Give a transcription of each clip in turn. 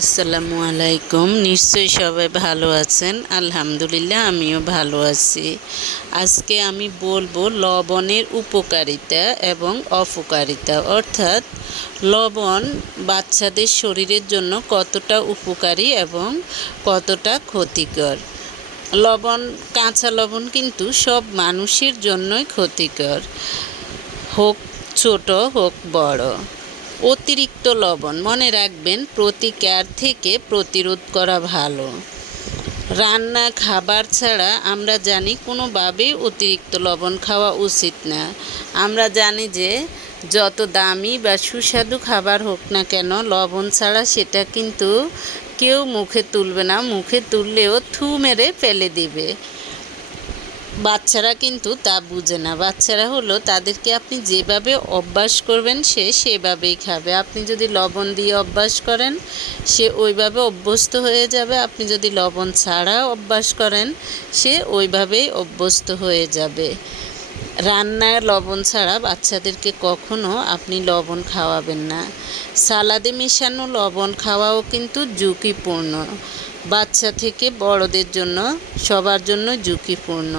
আসসালামু আলাইকুম। নিশ্চয়ই সবাই ভালো আছেন। আলহামদুলিল্লাহ আমিও ভালো আছি। আজকে আমি বলবো লবণের উপকারিতা এবং অপকারিতা, অর্থাৎ লবণ বাচ্চাদের শরীরের জন্য কতটা উপকারী এবং কতটা ক্ষতিকর। লবণ, কাঁচা লবণ কিন্তু সব মানুষের জন্যই ক্ষতিকর, হোক ছোট হোক বড়। অতিরিক্ত লবণ মনে রাখবেন, প্রতিকার থেকে প্রতিরোধ করা ভালো। রান্না খাবার ছাড়া আমরা জানি কোনোভাবেই অতিরিক্ত লবণ খাওয়া উচিত না। আমরা জানি যে যত দামি বা সুস্বাদু খাবার হোক না কেন, লবণ ছাড়া সেটা কিন্তু কেউ মুখে তুলবে না, মুখে তুললেও থু মেরে ফেলে দিবে। বাচ্চারা কিন্তু তা বুঝে না। বাচ্চারা হলো, তাদেরকে আপনি যেভাবে অভ্যাস করবেন সে সেভাবেই খাবে। আপনি যদি লবণ দিয়ে অভ্যাস করেন সে ওইভাবে অভ্যস্ত হয়ে যাবে, আপনি যদি লবণ ছাড়া অভ্যাস করেন সে ওইভাবেই অভ্যস্ত হয়ে যাবে। রান্নার লবণ ছাড়া বাচ্চাদেরকে কখনো আপনি লবণ খাওয়াবেন না। সালাদে মেশানো লবণ খাওয়াও কিন্তু ঝুঁকিপূর্ণ। বাচ্চা থেকে বড়দের জন্য সবার জন্য ঝুঁকিপূর্ণ।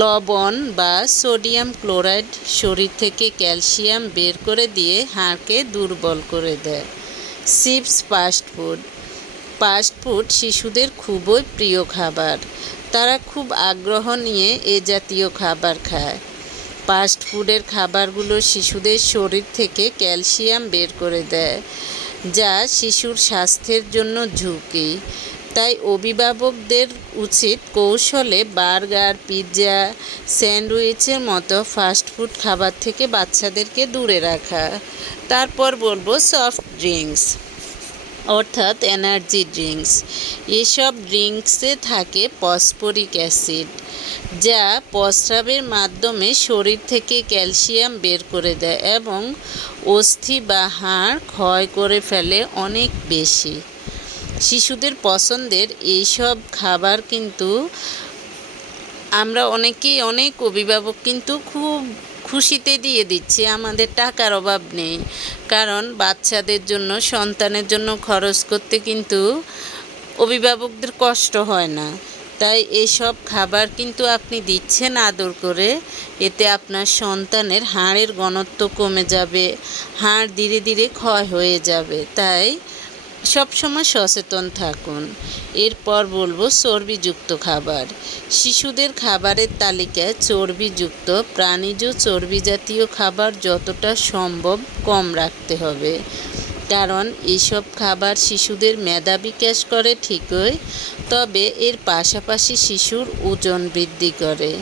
লবণ বা সোডিয়াম ক্লোরাইড শরীর থেকে ক্যালসিয়াম বের করে দিয়ে হাড়কে দুর্বল করে দেয়। চিপস, ফাস্টফুড শিশুদের খুবই প্রিয় খাবার। তারা খুব আগ্রহ নিয়ে এ জাতীয় খাবার খায়। ফাস্টফুডের খাবারগুলো শিশুদের শরীর থেকে ক্যালসিয়াম বের করে দেয়, যা শিশুর স্বাস্থ্যের জন্য ঝুঁকি। তাই অভিভাবকদের উচিত কৌশলে বার্গার, পিৎজা, স্যান্ডউইচের মতো ফাস্টফুড খাবার থেকে বাচ্চাদেরকে দূরে রাখা। তারপর বলবো সফট ড্রিঙ্কস, অর্থাৎ এনার্জি ড্রিঙ্কস। এসব ড্রিঙ্কসে থাকে ফসফরিক অ্যাসিড, যা প্রস্রাবের মাধ্যমে শরীর থেকে ক্যালসিয়াম বের করে দেয় এবং অস্থি বা হাড় ক্ষয় করে ফেলে অনেক বেশি। শিশুদের পছন্দের এইসব খাবার কিন্তু আমরা অনেক অভিভাবক কিন্তু খুব খুশিতে দিয়ে দিচ্ছি, আমাদের টাকার অভাব নেই। কারণ বাচ্চাদের জন্য, সন্তানের জন্য খরচ করতে কিন্তু অভিভাবকদের কষ্ট হয় না। তাই এসব খাবার কিন্তু আপনি দিচ্ছেন আদর করে, এতে আপনার সন্তানের হাড়ের ঘনত্ব কমে যাবে, হাড় ধীরে ধীরে ক্ষয় হয়ে যাবে। তাই সবসময় সচেতন থাকুন। এরপর বলবো চর্বিযুক্ত খাবার। শিশুদের খাবারের তালিকায় চর্বিযুক্ত, প্রাণীজ চর্বি জাতীয় খাবার যতটা সম্ভব কম রাখতে হবে। কারণ এসব খাবার শিশুদের মেধা বিকাশ করে ঠিকই, তবে এর পাশাপাশি শিশুর ওজন বৃদ্ধি করে।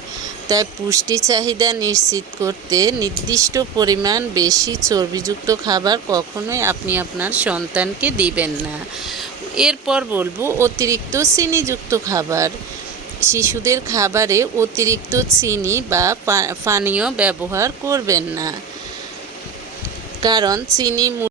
তাই পুষ্টি চাহিদা নিশ্চিত করতে নির্দিষ্ট পরিমাণ বেশি চর্বিযুক্ত খাবার কখনোই আপনি আপনার সন্তানকে দিবেন না। এরপর বলবো অতিরিক্ত চিনিযুক্ত খাবার। শিশুদের খাবারে অতিরিক্ত চিনি বা পানীয় ব্যবহার করবেন না, কারণ চিনি